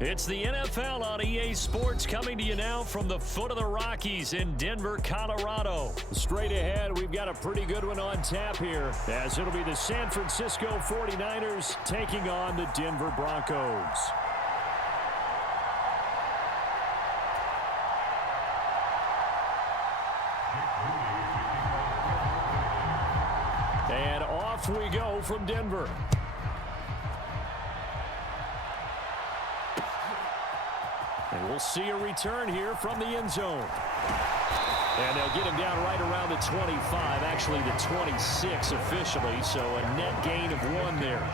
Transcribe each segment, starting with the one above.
It's the NFL on EA Sports coming to you now from the foot of the Rockies in Denver, Colorado. Straight ahead, we've got a pretty good one on tap here, as it'll be the San Francisco 49ers taking on the Denver Broncos. And off we go from Denver. And we'll see a return here from the end zone. And they'll get him down right around the 25, actually the 26 officially, so a net gain of 1 there.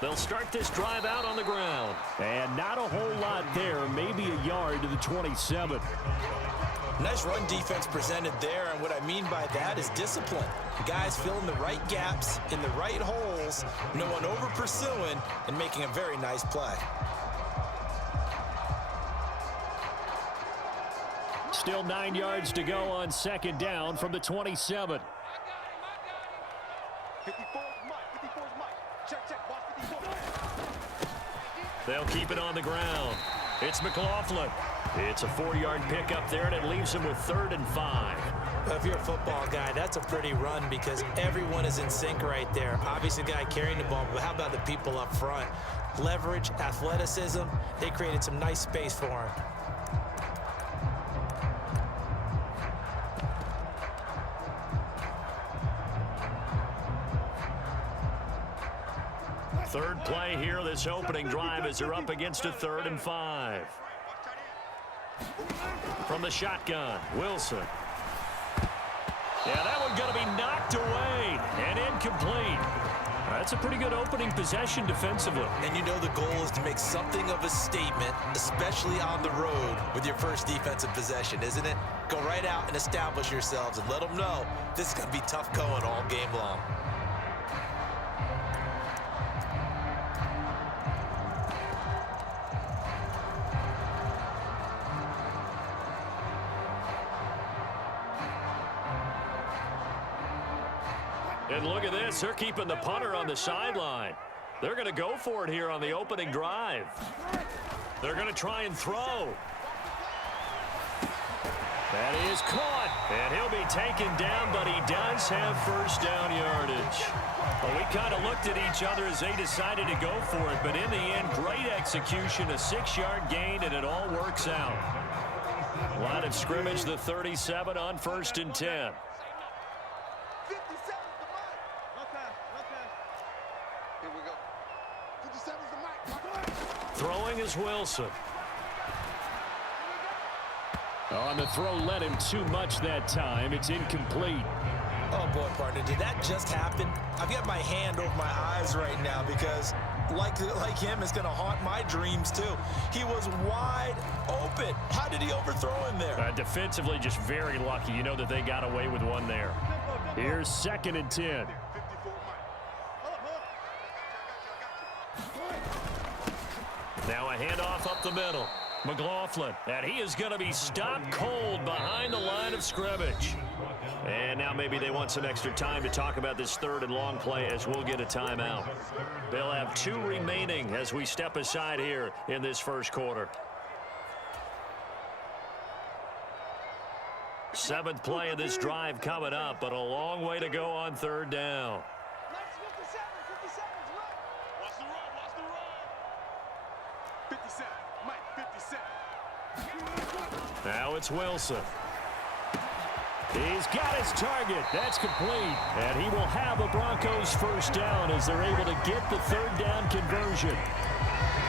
They'll start this drive out on the ground. And not a whole lot there, maybe a yard to the 27. Nice run defense presented there, and what I mean by that is discipline. Guys filling the right gaps in the right holes, no one over pursuing, and making a very nice play. Still 9 yards to go on second down from the 27. 54 is Mike. Check. Watch 54. They'll keep it on the ground. It's McLaughlin. It's a 4-yard pickup there, and it leaves him with 3rd and 5. If you're a football guy, that's a pretty run because everyone is in sync right there. Obviously, the guy carrying the ball, but how about the people up front? Leverage, athleticism, they created some nice space for him. Third play here, this opening drive as they're up against a 3rd and 5. From the shotgun, Wilson. Yeah, that one's going to be knocked away and incomplete. That's a pretty good opening possession defensively. And you know the goal is to make something of a statement, especially on the road with your first defensive possession, isn't it? Go right out and establish yourselves and let them know this is going to be tough going all game long. And look at this. They're keeping the punter on the sideline. They're going to go for it here on the opening drive. They're going to try and throw. That is caught. And he'll be taken down, but he does have first down yardage. Well, we kind of looked at each other as they decided to go for it, but in the end, great execution, a 6-yard gain, and it all works out. Line of scrimmage, the 37 on 1st and 10. Throwing is Wilson. On the throw, led him too much that time. It's incomplete. Oh, boy, partner, did that just happen? I've got my hand over my eyes right now because, like him, it's going to haunt my dreams, too. He was wide open. How did he overthrow him there? Defensively, just very lucky. You know that they got away with one there. Here's 2nd and 10. Now a handoff up the middle. McLaughlin, and he is going to be stopped cold behind the line of scrimmage. And now maybe they want some extra time to talk about this 3rd and long play as we'll get a timeout. They'll have 2 remaining as we step aside here in this first quarter. 7th play of this drive coming up, but a long way to go on 3rd down. Now it's Wilson. He's got his target. That's complete. And he will have a Broncos first down as they're able to get the 3rd down conversion.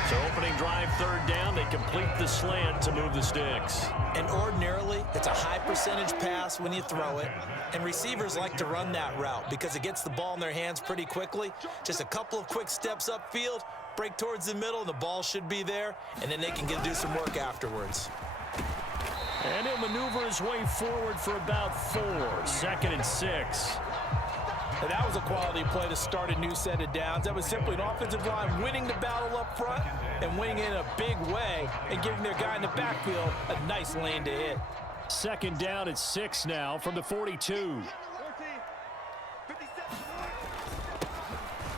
So opening drive, 3rd down. They complete the slant to move the sticks. And ordinarily, it's a high percentage pass when you throw it. And receivers like to run that route because it gets the ball in their hands pretty quickly. Just a couple of quick steps upfield, break towards the middle, the ball should be there, and then they can do some work afterwards. And he'll maneuver his way forward for about 4. 2nd and 6. And that was a quality play to start a new set of downs. That was simply an offensive line winning the battle up front and winning it in a big way and giving their guy in the backfield a nice lane to hit. 2nd down and 6 now from the 42.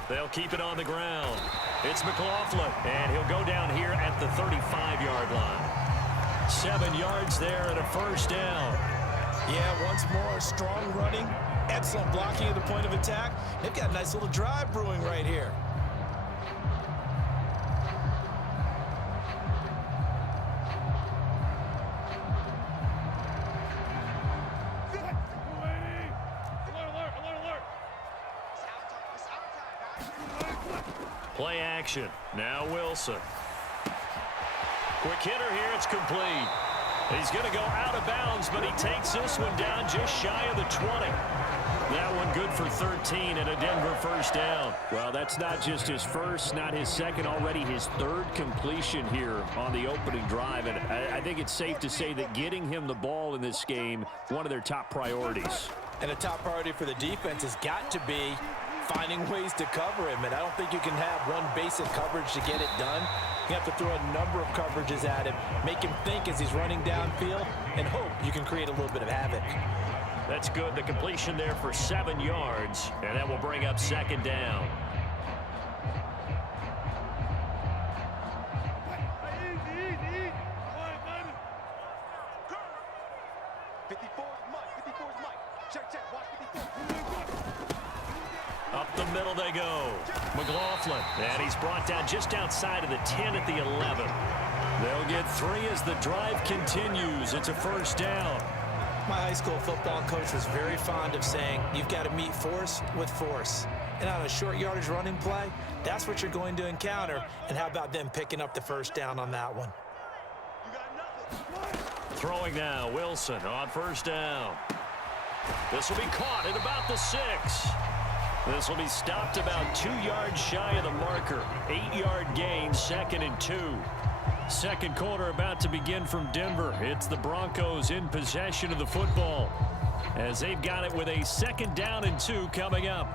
They'll keep it on the ground. It's McLaughlin, and he'll go down here at the 35-yard line. 7 yards there and a 1st down. Yeah, once more, strong running, excellent blocking at the point of attack. They've got a nice little drive brewing right here. Play action. Now Wilson. Quick hitter here. It's complete. He's going to go out of bounds, but he takes this one down just shy of the 20. That one good for 13 and a Denver 1st down. Well, that's not just his first, not his second, already his 3rd completion here on the opening drive. And I think it's safe to say that getting him the ball in this game, one of their top priorities. And a top priority for the defense has got to be finding ways to cover him. And I don't think you can have one basic coverage to get it done. You have to throw a number of coverages at him, make him think as he's running downfield, and hope you can create a little bit of havoc. That's good. The completion there for 7 yards, and that will bring up 2nd down. Up the middle they go. McLaughlin, and he's brought down just outside of the 10 at the 11. They'll get 3 as the drive continues. It's a 1st down. My high school football coach was very fond of saying, you've got to meet force with force. And on a short yardage running play, that's what you're going to encounter. And how about them picking up the 1st down on that one? Throwing now, Wilson on 1st down. This will be caught at about the 6. This will be stopped about 2 yards shy of the marker. 8-yard gain, 2nd and 2. 2nd quarter about to begin from Denver. It's the Broncos in possession of the football as they've got it with a 2nd down and 2 coming up.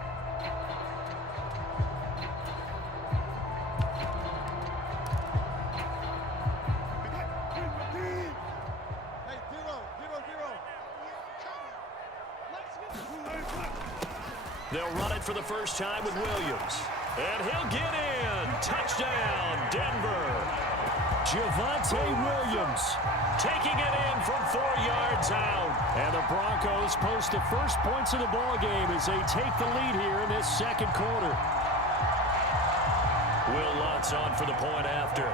They'll run it for the first time with Williams. And he'll get in. Touchdown, Denver. Javonte Williams taking it in from 4 yards out. And the Broncos post the first points of the ball game as they take the lead here in this 2nd quarter. Will Lutz on for the point after.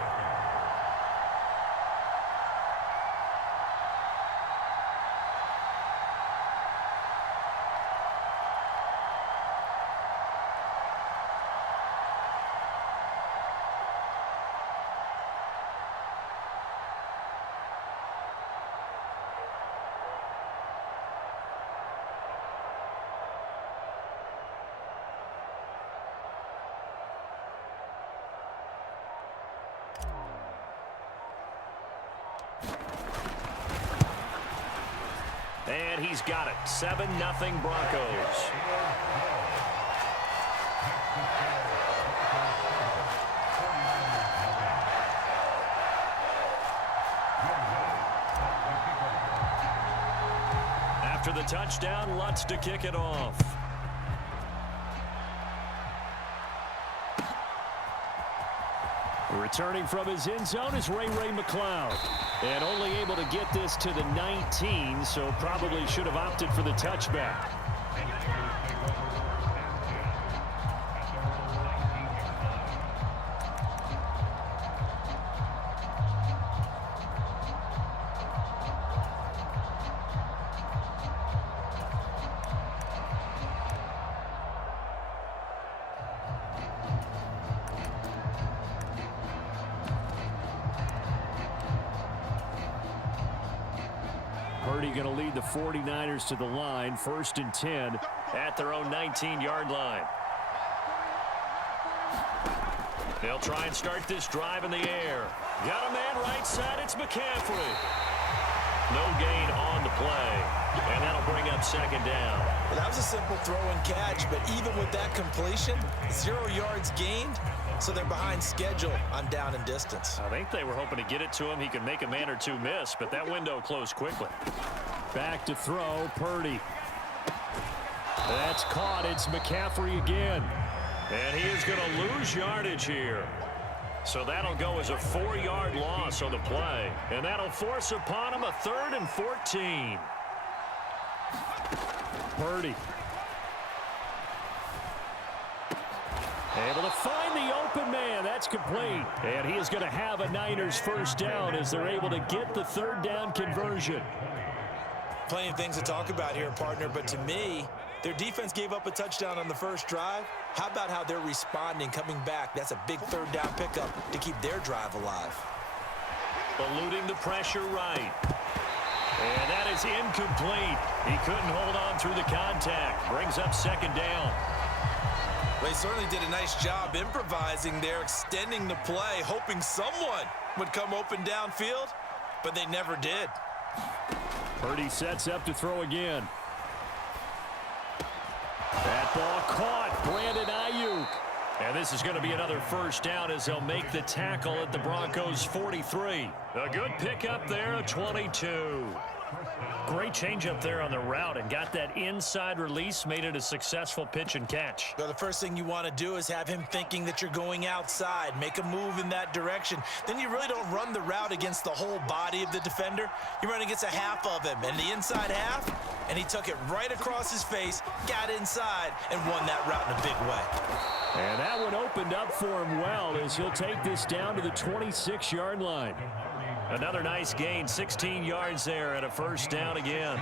And he's got it. 7-0 Broncos. After the touchdown, Lutz to kick it off. Returning from his end zone is Ray McLeod. And only able to get this to the 19, so probably should have opted for the touchback. Purdy going to lead the 49ers to the line, 1st and 10 at their own 19-yard line. They'll try and start this drive in the air. Got a man right side. It's McCaffrey. No gain on the play. And that'll bring up second down. Well, that was a simple throw and catch, but even with that completion, 0 yards gained, so they're behind schedule on down and distance. I think they were hoping to get it to him. He could make a man or two miss, but that window closed quickly. Back to throw, Purdy. That's caught. It's McCaffrey again. And he is going to lose yardage here. So that'll go as a 4-yard loss on the play. And that'll force upon him a 3rd and 14. Purdy. Able to find the open man. That's complete. And he is going to have a Niners first down as they're able to get the 3rd down conversion. Plenty of things to talk about here, partner, but to me, their defense gave up a touchdown on the first drive. How about how they're responding, coming back? That's a big 3rd down pickup to keep their drive alive. Eluding the pressure right. And that is incomplete. He couldn't hold on through the contact. Brings up second down. Well, he certainly did a nice job improvising there, extending the play, hoping someone would come open downfield, but they never did. Purdy sets up to throw again. That ball caught. Brandon Ayuk. And this is going to be another first down as they'll make the tackle at the Broncos' 43. A good pickup there, 22. Great change up there on the route and got that inside release, made it a successful pitch and catch. Well, the first thing you want to do is have him thinking that you're going outside, make a move in that direction. Then you really don't run the route against the whole body of the defender. You run against a half of him, and the inside half, and he took it right across his face, got inside, and won that route in a big way. And that one opened up for him well as he'll take this down to the 26-yard line. Another nice gain, 16 yards there and a first down again.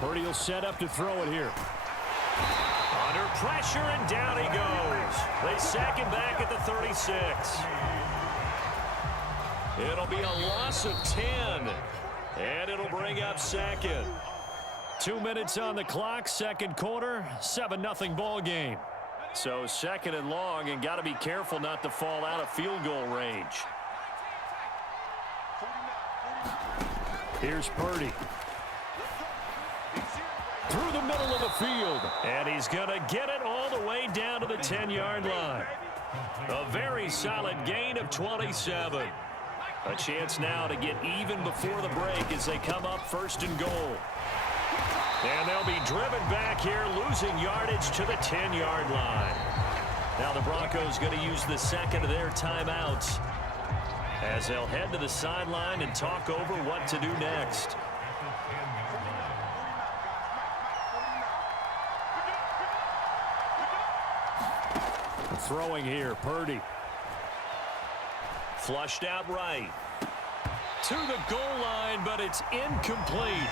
Purdy will set up to throw it here. Under pressure, and down he goes. They sack him back at the 36. It'll be a loss of 10, and it'll bring up second. 2 minutes on the clock, second quarter, 7-0 ball game. So second and long, and got to be careful not to fall out of field goal range. Here's Purdy. Through the middle of the field. And he's going to get it all the way down to the 10-yard line. A very solid gain of 27. A chance now to get even before the break as they come up 1st and goal. And they'll be driven back here, losing yardage to the 10-yard line. Now the Broncos going to use the second of their timeouts as they'll head to the sideline and talk over what to do next. Throwing here, Purdy. Flushed out right. To the goal line, but it's incomplete.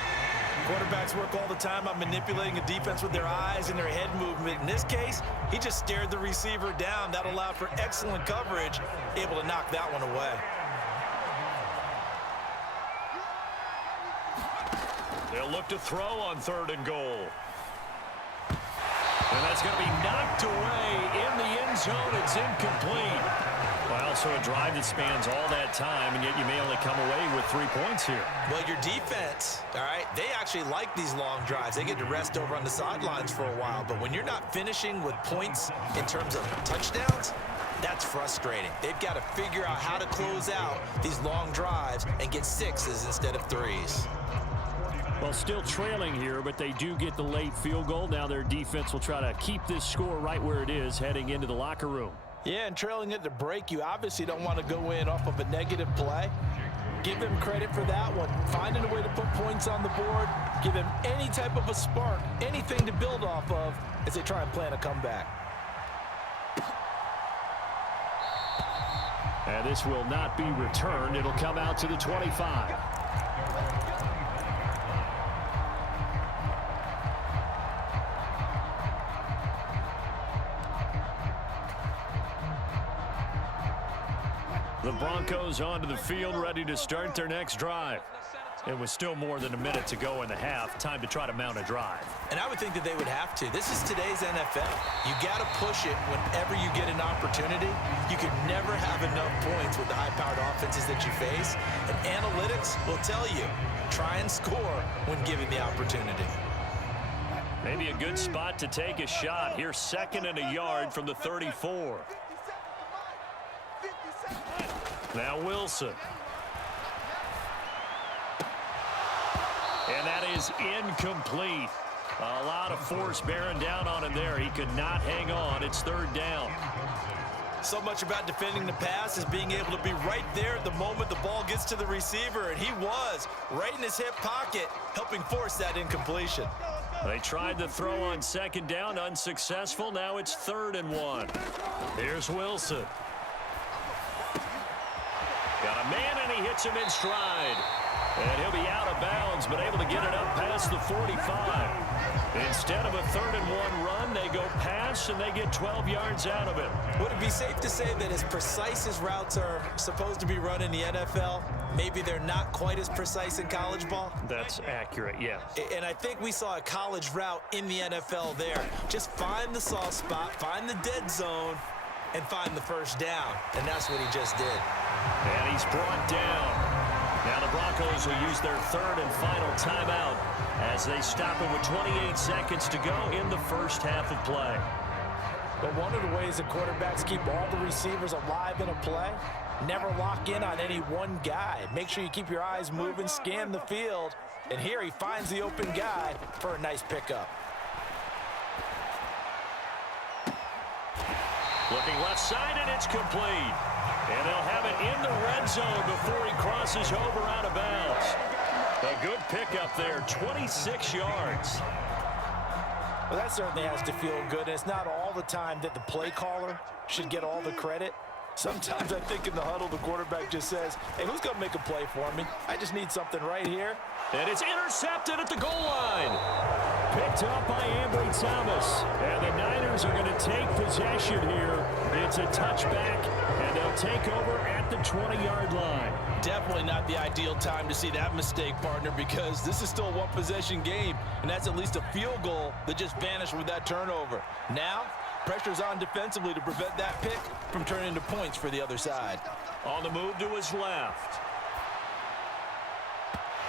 Quarterbacks work all the time on manipulating a defense with their eyes and their head movement. In this case, he just stared the receiver down. That allowed for excellent coverage, able to knock that one away. They'll look to throw on 3rd and goal. And that's going to be knocked away in the end zone. It's incomplete. Well, so a drive that spans all that time, and yet you may only come away with 3 points here. Well, your defense, all right, they actually like these long drives. They get to rest over on the sidelines for a while. But when you're not finishing with points in terms of touchdowns, that's frustrating. They've got to figure out how to close out these long drives and get 6s instead of 3s. Well, still trailing here, but they do get the late field goal. Now their defense will try to keep this score right where it is heading into the locker room. Yeah, and trailing at the break, you obviously don't want to go in off of a negative play. Give them credit for that one. Finding a way to put points on the board, give them any type of a spark, anything to build off of as they try and plan a comeback. And this will not be returned. It'll come out to the 25. The Broncos onto the field, ready to start their next drive. It was still more than a minute to go in the half. Time to try to mount a drive. And I would think that they would have to. This is today's NFL. You got to push it whenever you get an opportunity. You could never have enough points with the high-powered offenses that you face. And analytics will tell you, try and score when given the opportunity. Maybe a good spot to take a shot. Here's 2nd and a yard from the 34. Now Wilson. And that is incomplete. A lot of force bearing down on him there. He could not hang on. It's 3rd down. So much about defending the pass is being able to be right there at the moment the ball gets to the receiver, and he was right in his hip pocket, helping force that incompletion. They tried the throw on 2nd down, unsuccessful. Now it's 3rd and 1. Here's Wilson. Got a man, and he hits him in stride. And he'll be out of bounds, but able to get it up past the 45. Instead of a 3rd and 1 run, they go pass, and they get 12 yards out of it. Would it be safe to say that as precise as routes are supposed to be run in the NFL, maybe they're not quite as precise in college ball? That's accurate, yeah. And I think we saw a college route in the NFL there. Just find the soft spot, find the dead zone, and find the 1st down. And that's what he just did. And he's brought down. Now the Broncos will use their 3rd and final timeout as they stop it with 28 seconds to go in the first half of play. But one of the ways that quarterbacks keep all the receivers alive in a play, never lock in on any one guy. Make sure you keep your eyes moving, scan the field, and here he finds the open guy for a nice pickup. Looking left side, and it's complete. And they'll have it in the red zone before he crosses over out of bounds. A good pickup there, 26 yards. Well, that certainly has to feel good. And it's not all the time that the play caller should get all the credit. Sometimes I think in the huddle, the quarterback just says, hey, who's going to make a play for me? I just need something right here. And it's intercepted at the goal line. Picked up by Ambry Thomas. And the Niners are going to take possession here. It's a touchback, and they'll take over at the 20-yard line. Definitely not the ideal time to see that mistake, partner, because this is still a one-possession game, and that's at least a field goal that just vanished with that turnover. Now, pressure's on defensively to prevent that pick from turning into points for the other side. On the move to his left.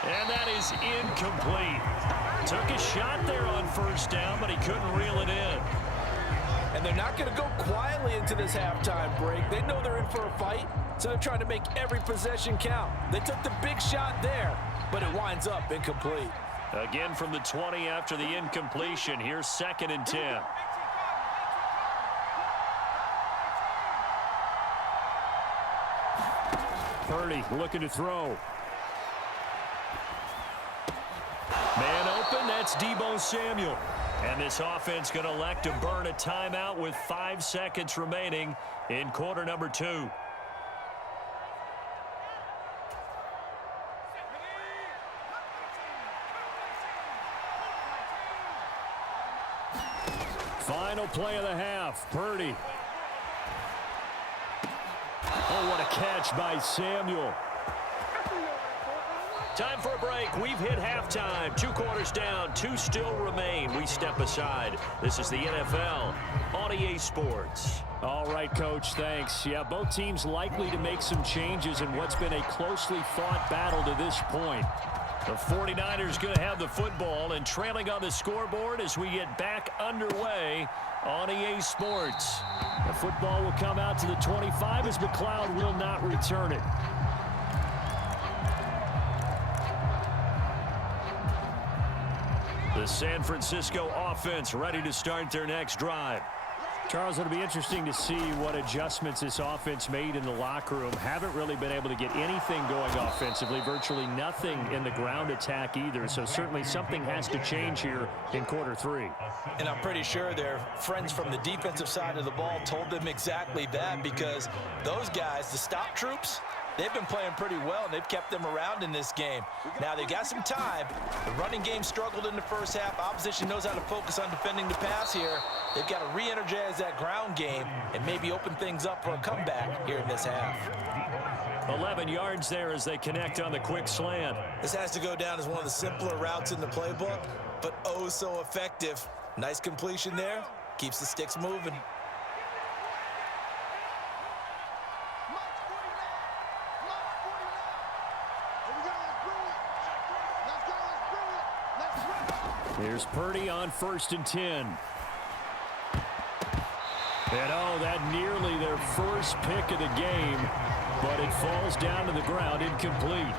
And that is incomplete. Took a shot there on 1st down, but he couldn't reel it in. And they're not going to go quietly into this halftime break. They know they're in for a fight, so they're trying to make every possession count. They took the big shot there, but it winds up incomplete. Again from the 20 after the incompletion. Here's 2nd and 10. Purdy looking to throw. Man open, that's Deebo Samuel. And this offense going to elect to burn a timeout with 5 seconds remaining in quarter number 2. Final play of the half. Purdy. Oh, what a catch by Samuel. Time for a break. We've hit halftime. 2 quarters down. 2 still remain. We step aside. This is the NFL on EA Sports. All right, Coach, thanks. Yeah, both teams likely to make some changes in what's been a closely fought battle to this point. The 49ers going to have the football and trailing on the scoreboard as we get back underway on EA Sports. The football will come out to the 25 as McLeod will not return it. The San Francisco offense ready to start their next drive. Charles, it'll be interesting to see what adjustments this offense made in the locker room. Haven't really been able to get anything going offensively, virtually nothing in the ground attack either. So certainly something has to change here in quarter 3. And I'm pretty sure their friends from the defensive side of the ball told them exactly that, because those guys, the stop troops, they've been playing pretty well, and they've kept them around in this game. Now, they've got some time. The running game struggled in the first half. Opposition knows how to focus on defending the pass here. They've got to re-energize that ground game and maybe open things up for a comeback here in this half. 11 yards there as they connect on the quick slant. This has to go down as one of the simpler routes in the playbook, but oh so effective. Nice completion there. Keeps the sticks moving. Here's Purdy on 1st and 10. And oh, that nearly their first pick of the game, but it falls down to the ground incomplete.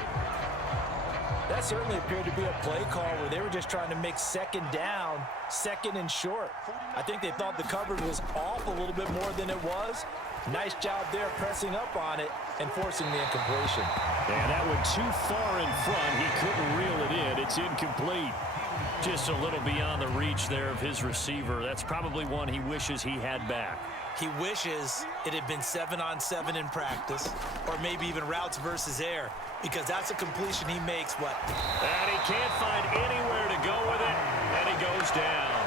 That certainly appeared to be a play call where they were just trying to make second down, second and short. I think they thought the coverage was off a little bit more than it was. Nice job there pressing up on it and forcing the incompletion. And that went too far in front. He couldn't reel it in. It's incomplete. Just a little beyond the reach there of his receiver. That's probably one he wishes he had back. He wishes it had been 7-on-7 in practice, or maybe even routes versus air, because that's a completion he makes, And he can't find anywhere to go with it, and he goes down.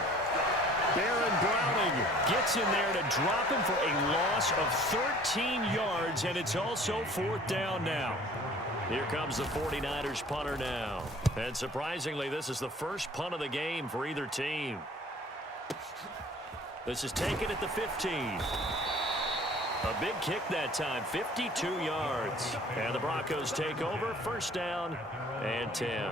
Baron Browning gets in there to drop him for a loss of 13 yards, and it's also 4th down now. Here comes the 49ers punter now. And surprisingly, this is the first punt of the game for either team. This is taken at the 15. A big kick that time, 52 yards. And the Broncos take over, 1st down and 10.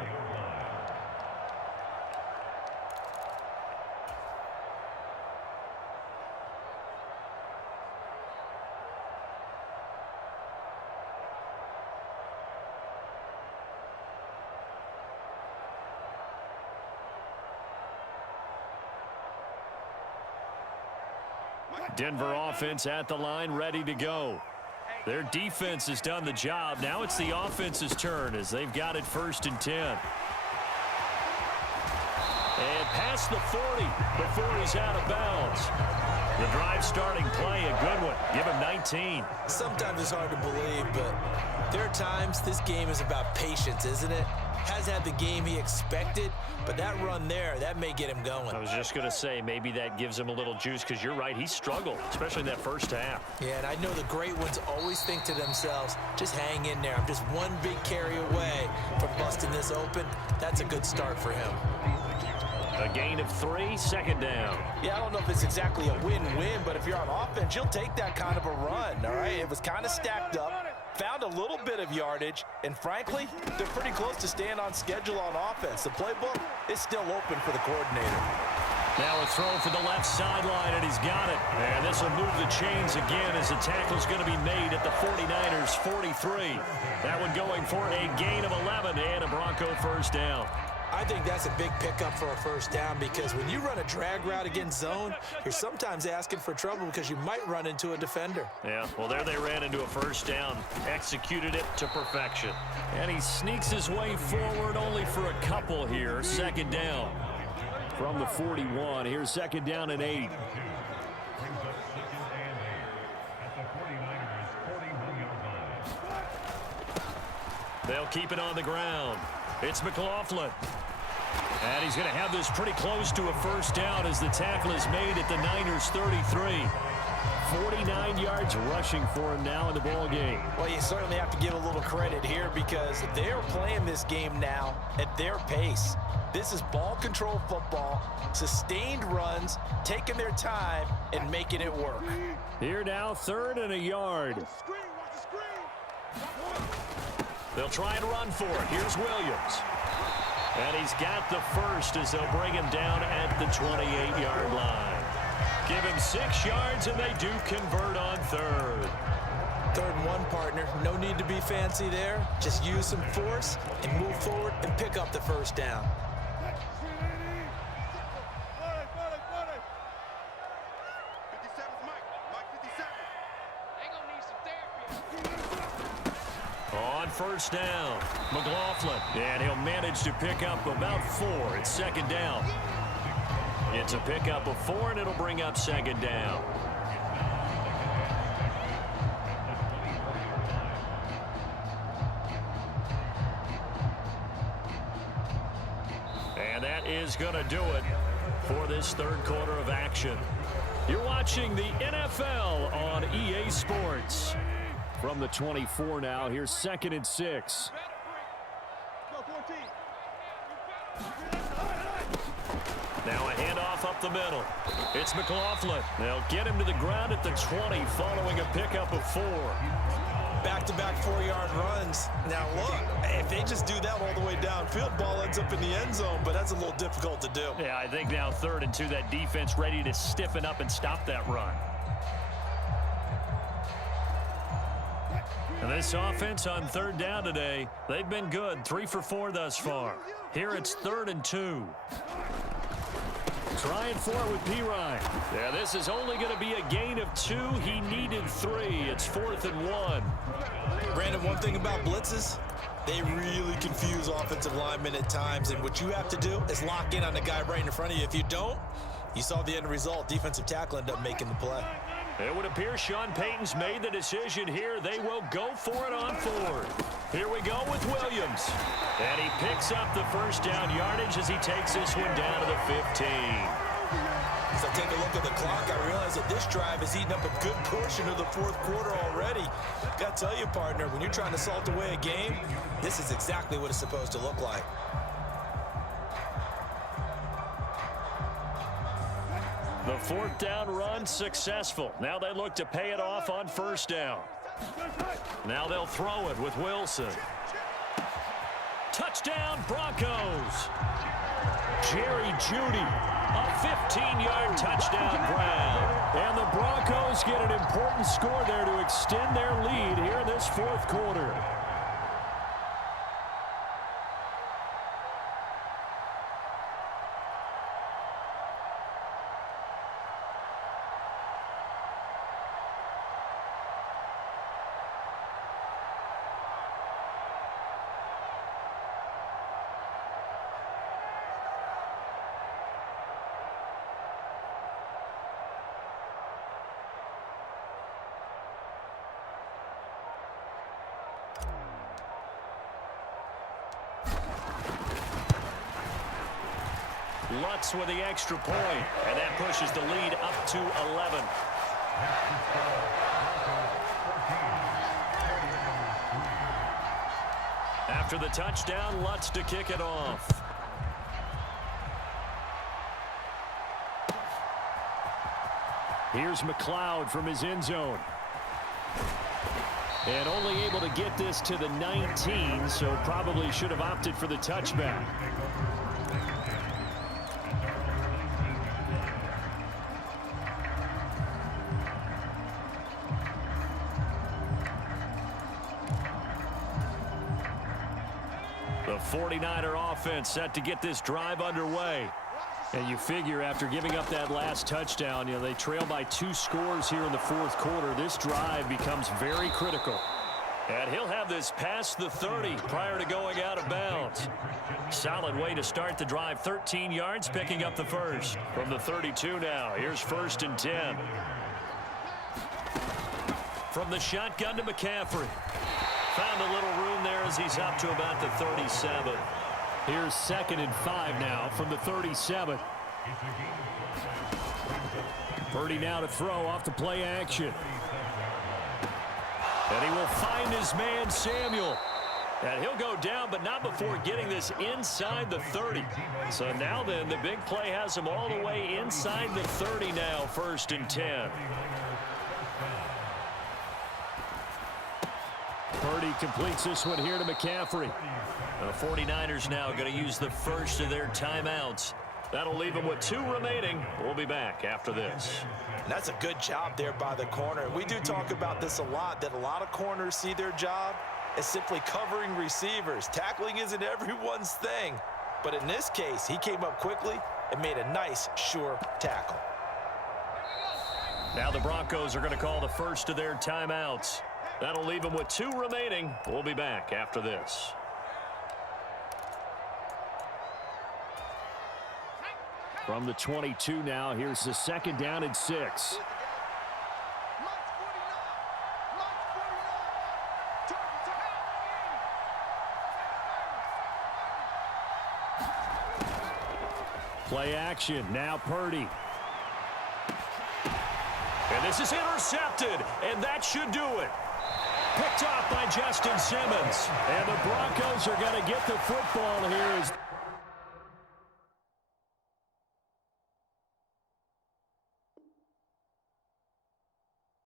Denver offense at the line, ready to go. Their defense has done the job. Now it's the offense's turn as they've got it 1st and 10. And past the 40 before he's out of bounds. The drive starting play, a good one. Give him 19. Sometimes it's hard to believe, but there are times this game is about patience, isn't it? Has had the game he expected, but that run there, that may get him going. I was just going to say, maybe that gives him a little juice, because you're right, he struggled, especially in that first half. Yeah, and I know the great ones always think to themselves, just hang in there. I'm just one big carry away from busting this open. That's a good start for him. A gain of 3, 2nd down. Yeah, I don't know if it's exactly a win-win, but if you're on offense, you'll take that kind of a run, all right? It was kind of stacked up, found a little bit of yardage, and frankly, they're pretty close to staying on schedule on offense. The playbook is still open for the coordinator. Now a throw for the left sideline, and he's got it. And this will move the chains again as the tackle's going to be made at the 49ers' 43. That one going for a gain of 11 and a Bronco 1st down. I think that's a big pickup for a 1st down, because when you run a drag route against zone, you're sometimes asking for trouble because you might run into a defender. Yeah, well, there they ran into a 1st down, executed it to perfection. And he sneaks his way forward only for a couple here. 2nd down from the 41. Here's 2nd down and 8. They'll keep it on the ground. It's McLaughlin. And he's going to have this pretty close to a 1st down as the tackle is made at the Niners' 33. 49 yards rushing for him now in the ball game. Well, you certainly have to give a little credit here, because they're playing this game now at their pace. This is ball control football, sustained runs, taking their time and making it work. Here now, 3rd and a yard. They'll try and run for it. Here's Williams. And he's got the 1st as they'll bring him down at the 28-yard line. Give him 6 yards, and they do convert on 3rd. 3rd and 1, partner. No need to be fancy there. Just use some force and move forward and pick up the 1st down. On 1st down, McLaughlin, and he'll manage to pick up about 4. It's 2nd down. It's a pickup of 4, and it'll bring up 2nd down. And that is going to do it for this 3rd quarter of action. You're watching the NFL on EA Sports. From the 24 now, here's 2nd and 6. Go 14. Now a handoff up the middle. It's McLaughlin. They'll get him to the ground at the 20 following a pickup of 4. Back-to-back 4-yard runs. Now, look, if they just do that all the way downfield, ball ends up in the end zone, but that's a little difficult to do. Yeah, I think now 3rd and 2, that defense ready to stiffen up and stop that run. And this offense on 3rd down today, they've been good. 3 for 4 thus far. Here it's 3rd and 2. Trying for it with Pirine. Yeah, this is only going to be a gain of 2. He needed 3. It's 4th and 1. Brandon, one thing about blitzes, they really confuse offensive linemen at times, and what you have to do is lock in on the guy right in front of you. If you don't, you saw the end result. Defensive tackle ended up making the play. It would appear Sean Payton's made the decision here. They will go for it on 4th. Here we go with Williams. And he picks up the first down yardage as he takes this one down to the 15. As I take a look at the clock, I realize that this drive has eaten up a good portion of the 4th quarter already. Got to tell you, partner, when you're trying to salt away a game, this is exactly what it's supposed to look like. The 4th down run successful. Now they look to pay it off on 1st down. Now they'll throw it with Wilson. Touchdown, Broncos. Jerry Jeudy, a 15-yard touchdown grab. And the Broncos get an important score there to extend their lead here in this 4th quarter. Lutz with the extra point, and that pushes the lead up to 11. After the touchdown, Lutz to kick it off. Here's McLeod from his end zone. And only able to get this to the 19, so probably should have opted for the touchback. The 49er offense set to get this drive underway. And you figure after giving up that last touchdown, they trail by 2 scores here in the 4th quarter. This drive becomes very critical. And he'll have this past the 30 prior to going out of bounds. Solid way to start the drive. 13 yards, picking up the first. From the 32 now, here's 1st and 10. From the shotgun to McCaffrey. Found a little room there as he's up to about the 37. Here's 2nd and 5 now from the 37. Purdy now to throw off the play action. And he will find his man, Samuel. And he'll go down, but not before getting this inside the 30. So now then, the big play has him all the way inside the 30 now, 1st and 10. Purdy completes this one here to McCaffrey. The 49ers now going to use the first of their timeouts. That'll leave them with 2 remaining. We'll be back after this. And that's a good job there by the corner. We do talk about this a lot, that a lot of corners see their job as simply covering receivers. Tackling isn't everyone's thing. But in this case, he came up quickly and made a nice, sure tackle. Now the Broncos are going to call the first of their timeouts. That'll leave them with 2 remaining. We'll be back after this. From the 22 now, here's the 2nd down and 6. Play action, now Purdy. And this is intercepted, and that should do it. Picked off by Justin Simmons. And the Broncos are going to get the football here as